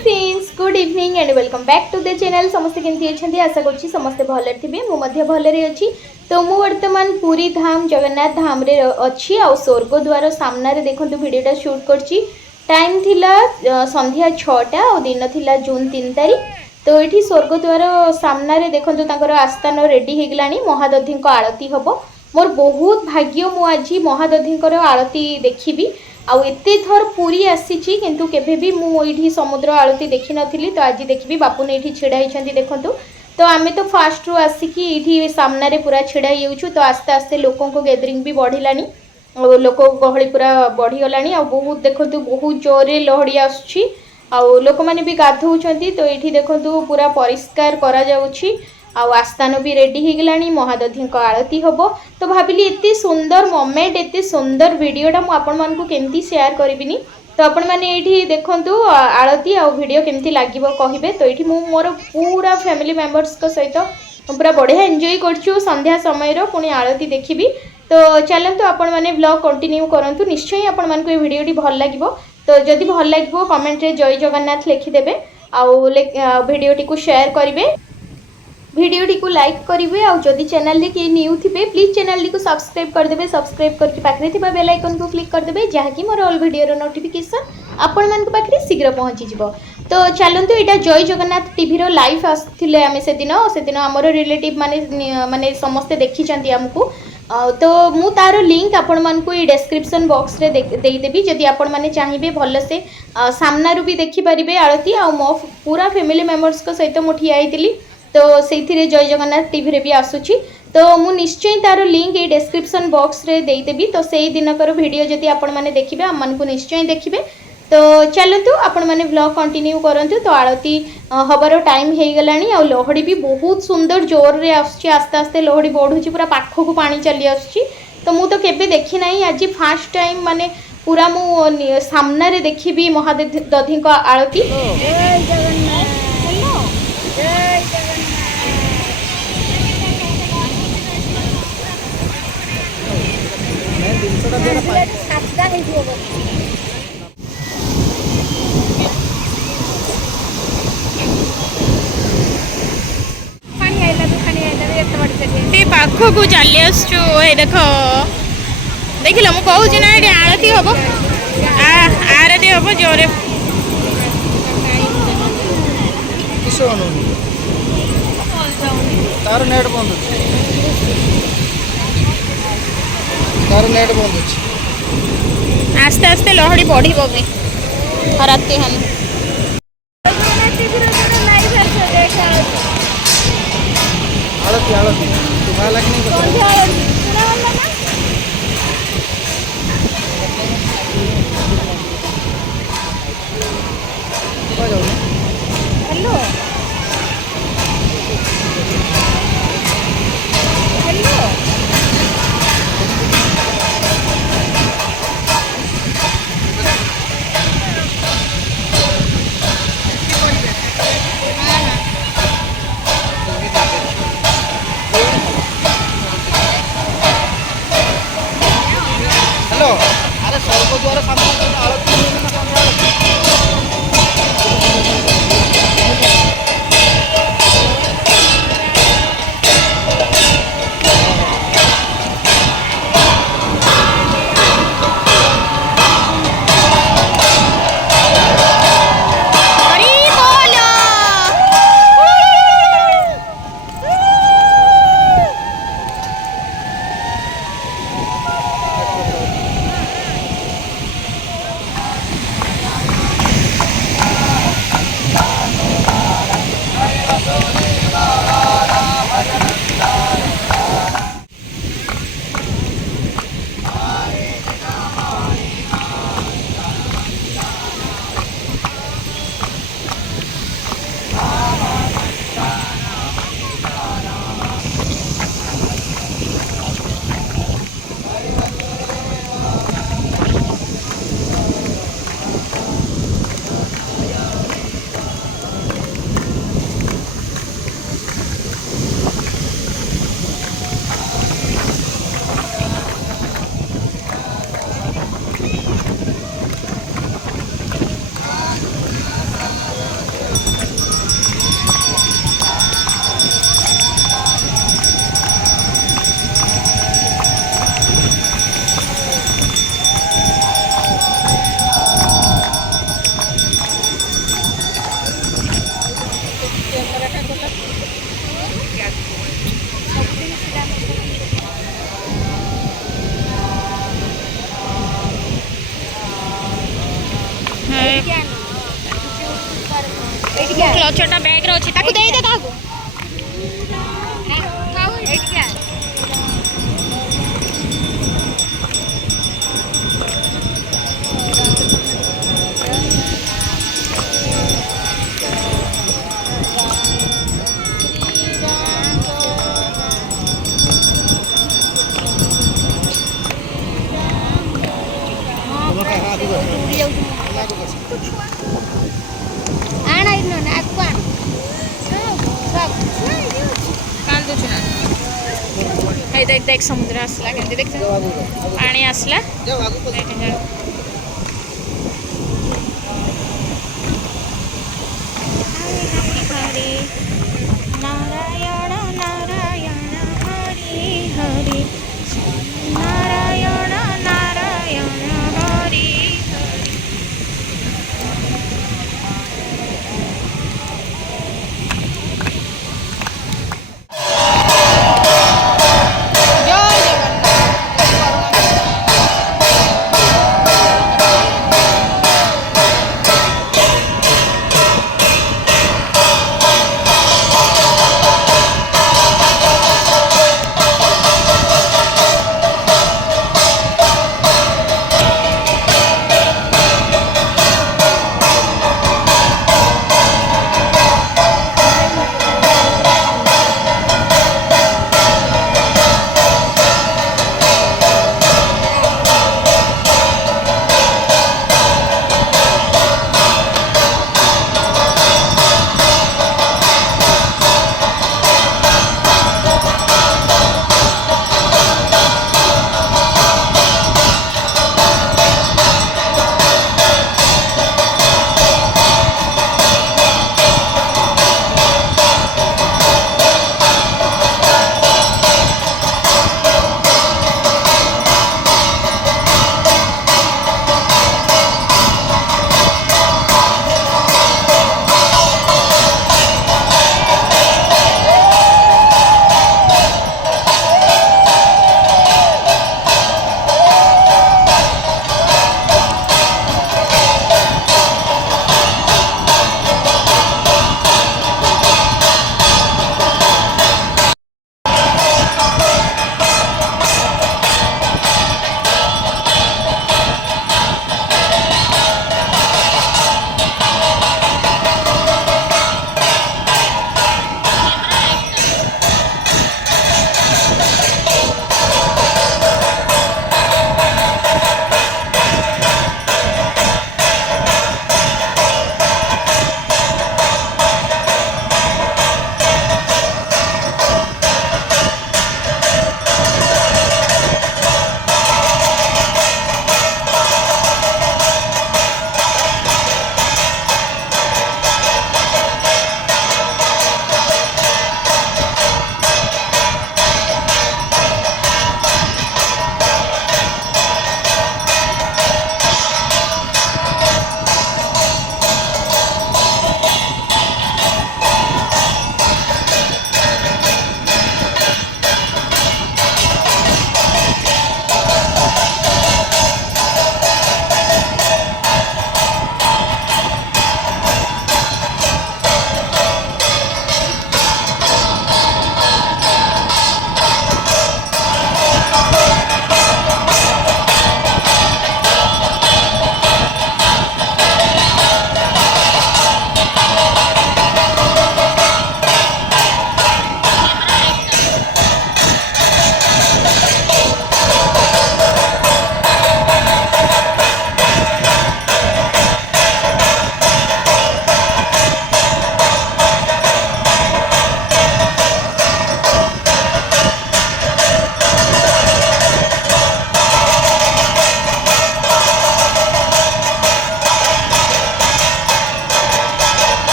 Friends good evening and welcome back to the channel. समस्ते केमती अच्छे आशा करूँ समस्ते भले थे मुझे भलरे अच्छी। तो मु वर्तमान पुरी धाम जगन्नाथ धाम रे अच्छी आ स्वर्ग द्वार सामने देखो वीडियोटा शूट करची। टाइम थिला संध्या 6टा और दिन थिला जून 3 तारीख। तो ये स्वर्ग द्वार सामने देखो आस्थान रेडी हो गलानी महादधी आरती हम। मोर बहुत भाग्य मु आज महादधी आरती देखी आउ एते थर पुरी आसीची किंतु केबे भी मु एठी समुद्र आरती देखि नथिली। तो आज देखबी बापुन एठी छिड़ा हिचंती देखंतु। तो आमे तो फास्ट रु आसिकी एठी सामने रे पूरा छिड़ा हेउछु। तो आस्ते आस्ते लोकों को गैदरिंग भी बढ़िलानी और लोक गहली पूरा बढ़ी गलानी। आ बहुत देखंतु बहुत जोरे लहड़ी आछी आ लोक माने भी गाधौछंती। तो एठी देखंतु पूरा परिष्कार करा जाउछि आउ आस्थान भी रेडी हो गलानी महादधी आरती हम। तो भाविली एते सुंदर मोमेंट एते सुंदर वीडियोटा मु आपण मानकु केमती शेयर करिबिनी। तो आपण माने एठी देखंतु आरती आ वीडियो केमती लागिवो कहिबे। तो एठी मु मोर पूरा फैमिली मेंबर्स को सहित पूरा बढ़िया एंजॉय करछु संध्या समय रो पुनी आरती देखिबी। तो चलंतु आपण माने ब्लॉग कंटिन्यू करंतु निश्चय आपण मानकु ए वीडियोटी भल लागिवो। तो जदि भल लागिवो कमेंट रे जय जगन्नाथ लिखि देबे आउ वीडियोटी को शेयर करिवे वीडियोटी को लाइक करेंगे। और जदि चैनल रे किए न्यू थे प्लीज चैनल को सब्सक्राइब करदे। सब्सक्राइब करके पाखरे थिबा बेल आइकन को क्लिक करदे जहाँकि मोर ऑल वीडियो नोटिफिकेशन आपण मान पाखरे शीघ्र पहुँची जिवो। तो चलतु यहाँ जय जगन्नाथ टीवी रो लाइव आसते आम से दिन आमर रिलेटिव माने समस्ते देखी आमको। तो मु तार लिंक आपण मानकु ई डिस्क्रिप्शन बॉक्स रे देदेवी। जदि आपण माने चाहिए भल से सामना भी देखि परिबे आरती आ मो पूरा फैमिली मेंबर्स को सहित मु ठिया आइतिली। तो से जय जगन्नाथ टीवी रे भी आसुची। तो मु निश्चय तार लिंक ये डिस्क्रिप्शन बॉक्स रे देदेवी। तो से दिनकर वीडियो जदि आपण माने देखिबे हम मानकु निश्चय देखिबे। तो चलतु आपण माने ब्लॉग कंटिन्यू करंतु। तो आरती हबार टाइम हो गलानी आ लहड़ी भी बहुत सुंदर जोर रे आसुची। आस्ते आस्ते लहड़ी बढ़ुची पूरा पाखो को पानी चली आसुची। तो मु तो केबे देखि नाही आज फर्स्ट टाइम माने पूरा मु सामने रे देखिबी महादधी आरती। जय जगन्नाथ जय पाख को चली आसु देख देख लो मुझे ना ये आरती हम आरती हम जोरे तार नेट बंद आस्ते आस्ते लहड़ी बढ़ी भी राति हम हेलो अरे स्वर्ग द्वार सामने आरती छोटा बैग रोची ताकू दे दे काकू एक समुद्र असला के देख पानी असला हरे नारायण नारायण हरि हरि नारायण नारायण हरि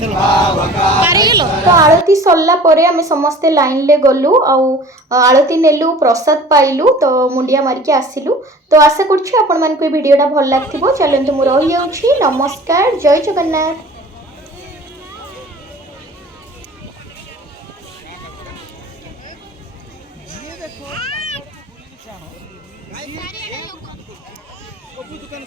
तो आरती सरला परे आमे समस्ते लाइन ले गलु आरती नेलु प्रसाद पाइलु तो मुंडिया मारिके आसिलु। तो आशा करछि आपण मानकु वीडियोटा भल लागथिबो। चलंतु मु रहि जाउछि। नमस्कार, जय जगन्नाथ। दुकान